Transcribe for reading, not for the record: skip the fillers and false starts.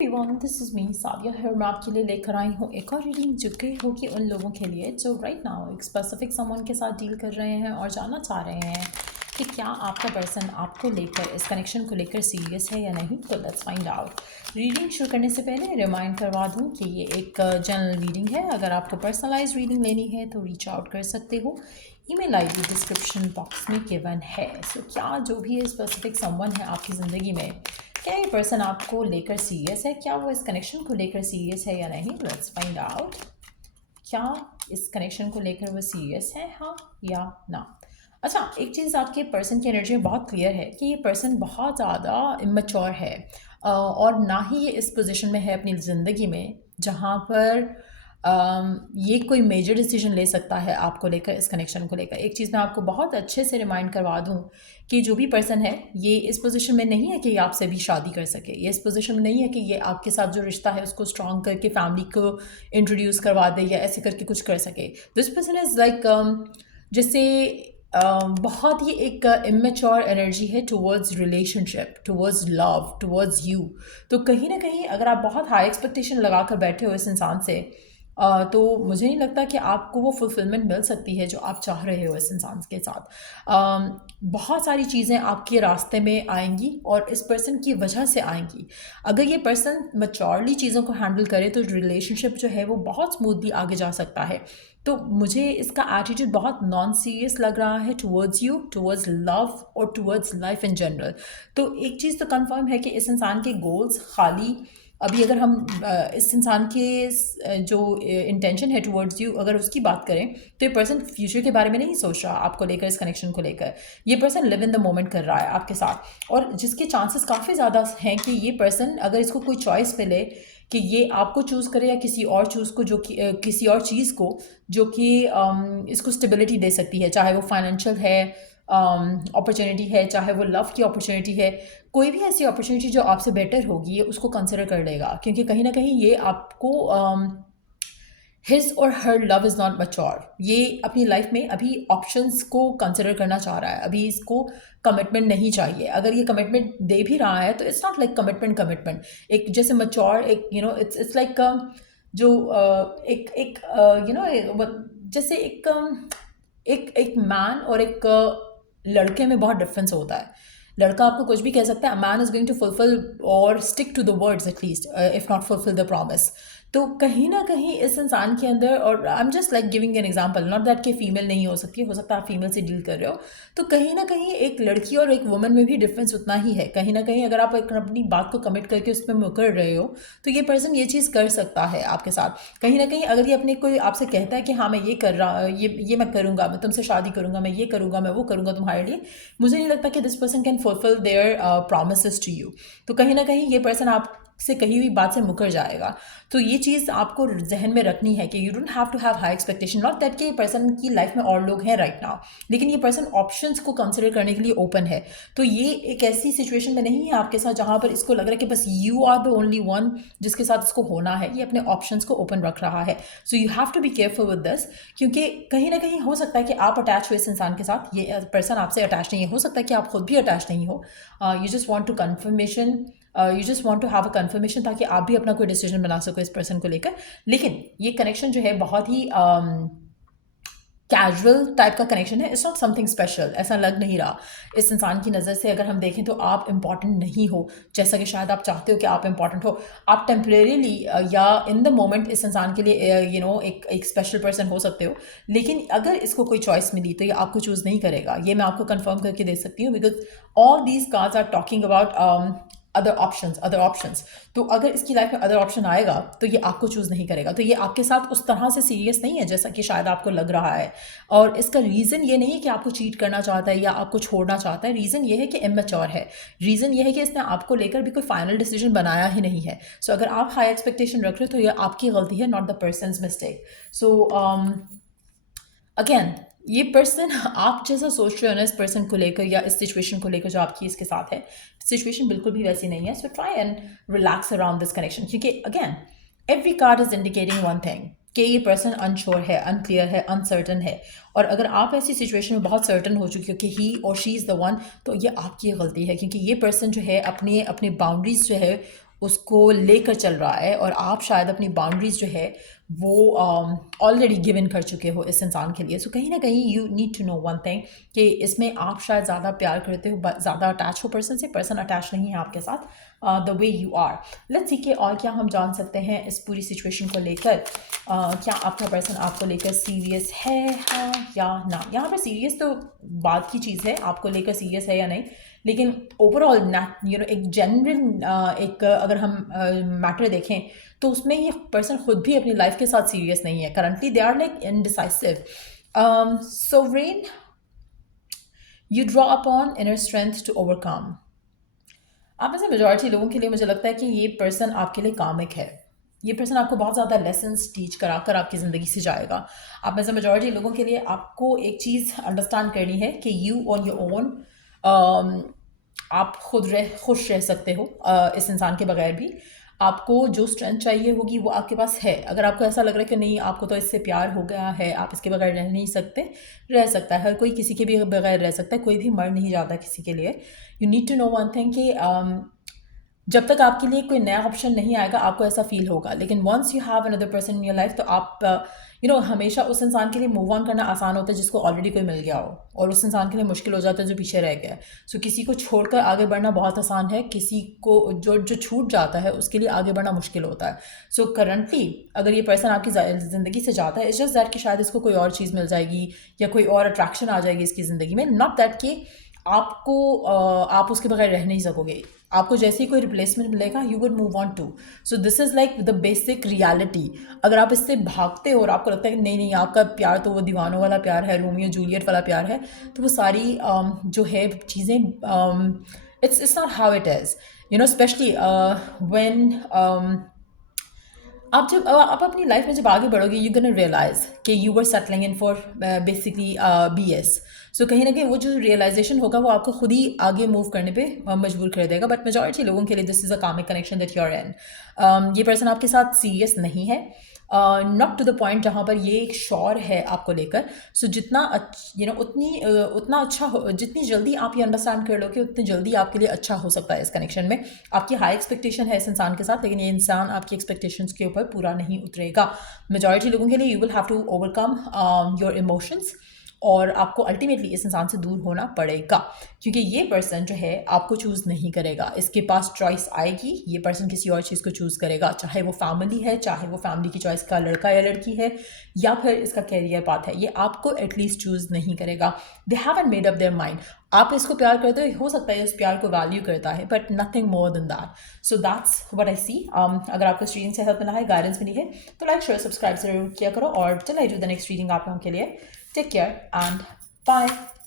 Everyone, this is me Sadia है और मैं आपके लिए लेकर आई हूँ एक और रीडिंग जो कि होगी उन लोगों के लिए जो राइट नाउ एक स्पेसिफिक समवन के साथ डील कर रहे हैं और जानना चाह रहे हैं कि क्या आपका पर्सन आपको लेकर, इस कनेक्शन को लेकर सीरियस है या नहीं। तो लेट्स फाइंड आउट। रीडिंग शुरू करने से पहले रिमाइंड करवा दूँ कि ये एक जनरल रीडिंग है। अगर आपको पर्सनलाइज रीडिंग लेनी है तो रीच आउट कर सकते हो। ईमेल आईडी डिस्क्रिप्शन बॉक्स में गिवन है। सो क्या जो भी स्पेसिफिक समवन है आपकी ज़िंदगी में, क्या ये पर्सन आपको लेकर सीरियस है, क्या वो इस कनेक्शन को लेकर सीरियस है या नहीं। Let's find out. क्या इस कनेक्शन को लेकर वो सीरियस है, हाँ या ना। अच्छा, एक चीज़ आपके पर्सन की एनर्जी में बहुत क्लियर है कि ये पर्सन बहुत ज़्यादा इमेच्योर है और ना ही ये इस पोजीशन में है अपनी ज़िंदगी में जहाँ पर ये कोई मेजर डिसीजन ले सकता है आपको लेकर, इस कनेक्शन को लेकर। एक चीज़ मैं आपको बहुत अच्छे से रिमाइंड करवा दूं कि जो भी पर्सन है ये इस पोजीशन में नहीं है कि ये आपसे भी शादी कर सके। ये इस पोजीशन में नहीं है कि ये आपके साथ जो रिश्ता है उसको स्ट्रॉन्ग करके फैमिली को इंट्रोड्यूस करवा दे या ऐसे करके कुछ कर सके। दिस पर्सन इज़ लाइक जैसे बहुत ही एक इमेच्योर एनर्जी है towards relationship, towards love, towards you. तो कहीं ना कहीं अगर आप बहुत हाई एक्सपेक्टेशन लगा कर बैठे हो इस इंसान से, तो मुझे नहीं लगता कि आपको वो फुलफिलमेंट मिल सकती है जो आप चाह रहे हो इस इंसान के साथ। बहुत सारी चीज़ें आपके रास्ते में आएंगी और इस पर्सन की वजह से आएंगी। अगर ये पर्सन मैच्योरली चीज़ों को हैंडल करे तो रिलेशनशिप जो है वो बहुत स्मूथली आगे जा सकता है। तो मुझे इसका एटीट्यूड बहुत नॉन सीरियस लग रहा है टुवर्ड्स यू, टुवर्ड्स लव और टुवर्ड्स लाइफ इन जनरल। तो एक चीज़ तो कंफर्म है कि इस इंसान के गोल्स खाली, अभी अगर हम इस इंसान के जो इंटेंशन है टुवर्ड्स यू अगर उसकी बात करें तो ये पर्सन फ्यूचर के बारे में नहीं सोच रहा आपको लेकर, इस कनेक्शन को लेकर। ये person live in the moment कर रहा है आपके साथ, और जिसके चांसेस काफ़ी ज़्यादा हैं कि ये पर्सन अगर इसको कोई चॉइस मिले कि ये आपको चूज़ करे या किसी और चूज़ को, जो कि किसी और चीज़ को जो कि इसको स्टेबिलिटी दे सकती है, चाहे वो फाइनेंशियल है अपॉर्चुनिटी है, चाहे वो लव की अपॉर्चुनिटी है, कोई भी ऐसी अपॉर्चुनिटी जो आपसे बेटर होगी ये उसको कंसिडर कर लेगा। क्योंकि कहीं ना कहीं ये आपको हिज और हर लव इज़ नॉट मच्योर। ये अपनी लाइफ में अभी ऑप्शंस को कंसिडर करना चाह रहा है, अभी इसको कमिटमेंट नहीं चाहिए। अगर ये कमिटमेंट दे भी रहा है तो it's not like commitment commitment एक जैसे मच्योर, एक इट्स लाइक जो एक एक जैसे एक मैन और एक लड़के में बहुत डिफरेंस होता है। लड़का आपको कुछ भी कह सकता है, man is going to fulfil और stick to the words at least, if not fulfil the promise. तो कहीं ना कहीं इस इंसान के अंदर, और I am just like giving an example, not that कि फीमेल नहीं हो सकती, हो सकता है आप फीमेल से डील कर रहे हो, तो कहीं ना कहीं एक लड़की और एक वुमन में भी डिफरेंस उतना ही है। कहीं ना कहीं अगर आप अपनी बात को कमिट करके उसमें मुकर रहे हो तो ये पर्सन ये चीज़ कर सकता है आपके साथ। कहीं ना कहीं अगर ये अपने कोई आपसे कहता है कि हाँ मैं ये कर रहा, ये मैं करूँगा, मैं तुमसे शादी करूँगा, मैं ये करूँगा, मैं वो करूँगा तुम्हारे लिए, मुझे नहीं लगता कि this person can fulfil their promises to you. तो कहीं ना कहीं ये पर्सन आप से कही हुई बात से मुकर जाएगा। तो ये चीज़ आपको जहन में रखनी है कि you don't have to have high expectation. Not that कि ये पर्सन की लाइफ में और लोग हैं राइट नाउ, लेकिन ये पर्सन ऑप्शंस को कंसिडर करने के लिए ओपन है। तो ये एक ऐसी सिचुएशन में नहीं है आपके साथ जहाँ पर इसको लग रहा है कि बस you are the only one जिसके साथ इसको होना है। ये अपने ऑप्शंस को ओपन रख रहा है। So you have to be careful with this, क्योंकि कहीं ना कहीं हो सकता है कि आप अटैच हो इस इंसान के साथ, ये पर्सन आपसे अटैच नहीं है। हो सकता है कि आप खुद भी अटैच नहीं हो। You just want to confirmation, you just want to have a confirmation ताकि आप भी अपना कोई डिसीजन बना सको इस पर्सन को लेकर। लेकिन ये कनेक्शन जो है बहुत ही कैजुअल टाइप का कनेक्शन है। इट्स नॉट समथिंग स्पेशल, ऐसा लग नहीं रहा इस इंसान की नज़र से। अगर हम देखें तो आप इंपॉर्टेंट नहीं हो जैसा कि शायद आप चाहते हो कि आप इंपॉर्टेंट हो। आप टेम्परेरीली या इन द मोमेंट इस इंसान के लिए एक स्पेशल पर्सन हो सकते हो, लेकिन अगर इसको कोई चॉइस मिली तो ये आपको चूज़ नहीं करेगा। ये मैं आपको कंफर्म करके दे सकती हूँ, because all these cards are talking about other options. तो अगर इसकी लाइफ में अदर ऑप्शन आएगा तो ये आपको चूज़ नहीं करेगा। तो ये आपके साथ उस तरह से सीरियस नहीं है जैसा कि शायद आपको लग रहा है। और इसका रीज़न ये नहीं है कि आपको चीट करना चाहता है या आपको छोड़ना चाहता है। रीज़न ये है कि इमेच्योर है। रीज़न ये है कि इसने आपको लेकर भी कोई फाइनल डिसीजन बनाया ही नहीं है। सो अगर आप हाई एक्सपेक्टेशन रख रहे हो तो ये आपकी गलती है, not the persons mistake. So again, ये पर्सन आप जैसा सोच रहे हो ना इस पर्सन को लेकर या इस सिचुएशन को लेकर जो आपकी इसके साथ है, सिचुएशन बिल्कुल भी वैसी नहीं है। So try and relax around this connection, क्योंकि again every card is indicating one thing कि ये पर्सन अनश्योर है, अनक्लियर है, अनसर्टन है। और अगर आप ऐसी सिचुएशन में बहुत सर्टन हो चुके हो कि ही और शी इज़ द वन, तो ये आपकी गलती है, क्योंकि ये पर्सन जो है अपने अपने बाउंड्रीज जो है उसको लेकर चल रहा है और आप शायद अपनी बाउंड्रीज जो है वो ऑलरेडी गिवन कर चुके हो इस इंसान के लिए। सो कहीं ना कहीं you need to know one thing कि इसमें आप शायद ज़्यादा प्यार करते हो, ज़्यादा अटैच हो पर्सन से, पर्सन अटैच नहीं है आपके साथ the way you are. Let's see कि और क्या हम जान सकते हैं इस पूरी सिचुएशन को लेकर। क्या आपका पर्सन आपको लेकर सीरियस है, हाँ या ना? यहाँ पर सीरियस तो बात की चीज़ है, आपको लेकर सीरियस है या नहीं, लेकिन ओवरऑल एक जनरल एक अगर हम मैटर देखें तो उसमें ये पर्सन खुद भी अपनी लाइफ के साथ सीरियस नहीं है। Currently they are like indecisive. Sovereign, you draw upon inner strength to overcome. आप में से मेजॉरिटी लोगों के लिए मुझे लगता है कि ये पर्सन आपके लिए कामिक है। ये पर्सन आपको बहुत ज़्यादा लेसन्स टीच करा कर आपकी ज़िंदगी से जाएगा। आप में से मेजॉरिटी लोगों के लिए आपको एक चीज़ अंडरस्टैंड करनी है कि यू ऑन योर ओन आप खुश रह सकते हो इस इंसान के बगैर भी। आपको जो स्ट्रेंथ चाहिए होगी वो आपके पास है। अगर आपको ऐसा लग रहा है कि नहीं आपको तो इससे प्यार हो गया है, आप इसके बगैर रह नहीं सकते, रह सकता है। हर कोई किसी के भी बगैर रह सकता है, कोई भी मर नहीं जाता किसी के लिए। You need to know one thing कि जब तक आपके लिए कोई नया ऑप्शन नहीं आएगा आपको ऐसा फील होगा, लेकिन once you have another person in your life तो आप हमेशा उस इंसान के लिए मूव ऑन करना आसान होता है जिसको ऑलरेडी कोई मिल गया हो, और उस इंसान के लिए मुश्किल हो जाता है जो पीछे रह गया है। सो किसी को छोड़कर आगे बढ़ना बहुत आसान है, किसी को जो जो छूट जाता है उसके लिए आगे बढ़ना मुश्किल होता है। सो करंटली अगर ये पर्सन आपकी ज़िंदगी से जाता है, इट्स जस्ट दैट कि शायद इसको कोई और चीज़ मिल जाएगी या कोई और अट्रैक्शन आ जाएगी इसकी ज़िंदगी में। नॉट दैट कि आप उसके बगैर रह नहीं सकोगे। आपको जैसे ही कोई रिप्लेसमेंट मिलेगा you would move on to. So this is like the basic reality. अगर आप इससे भागते हो और आपको लगता है कि नहीं आपका प्यार तो वो दीवानों वाला प्यार है, रोमियो जूलियट वाला प्यार है, तो वो सारी जो है चीज़ें it's not how it is. Specially when आप आप अपनी लाइफ में जब आगे बढ़ोगे यू गोना रियलाइज कि you were settling in for basically BS। सो कहीं ना कहीं वो जो रियलाइजेशन होगा वो आपको खुद ही आगे मूव करने पे मजबूर कर देगा। बट मेजॉरिटी लोगों के लिए this is a karmic connection that you are in. ये पर्सन आपके साथ सीरियस नहीं है, नॉट टू द पॉइंट जहाँ पर ये एक श्योर है आपको लेकर। सो जितना उतना अच्छा हो, जितनी जल्दी आप ये अंडरस्टैंड कर लो कि उतनी जल्दी आपके लिए अच्छा हो सकता है इस कनेक्शन में। आपकी हाई एक्सपेक्टेशन है इस इंसान के साथ, लेकिन ये इंसान आपकी एक्सपेक्टेशंस के ऊपर पूरा नहीं उतरेगा। मेजॉरिटी लोगों के लिए you will have to overcome your emotions, और आपको अल्टीमेटली इस इंसान से दूर होना पड़ेगा, क्योंकि ये पर्सन जो है आपको चूज़ नहीं करेगा। इसके पास चॉइस आएगी, ये पर्सन किसी और चीज़ को चूज़ करेगा, चाहे वो फैमिली है, चाहे वो फैमिली की चॉइस का लड़का या लड़की है, या फिर इसका कैरियर पाथ है, ये आपको एटलीस्ट चूज़ नहीं करेगा। They haven't made up their mind. आप इसको प्यार करते हो सकता है इस प्यार को वैल्यू करता है, but nothing more than that. So that's what I see. अगर आपको इस रीडिंग से हेल्प मिला है, गाइडेंस मिली है, तो लाइक शेयर सब्सक्राइब जरूर किया करो। और चल I do the next reading आप लोगों के लिए। Take care and bye.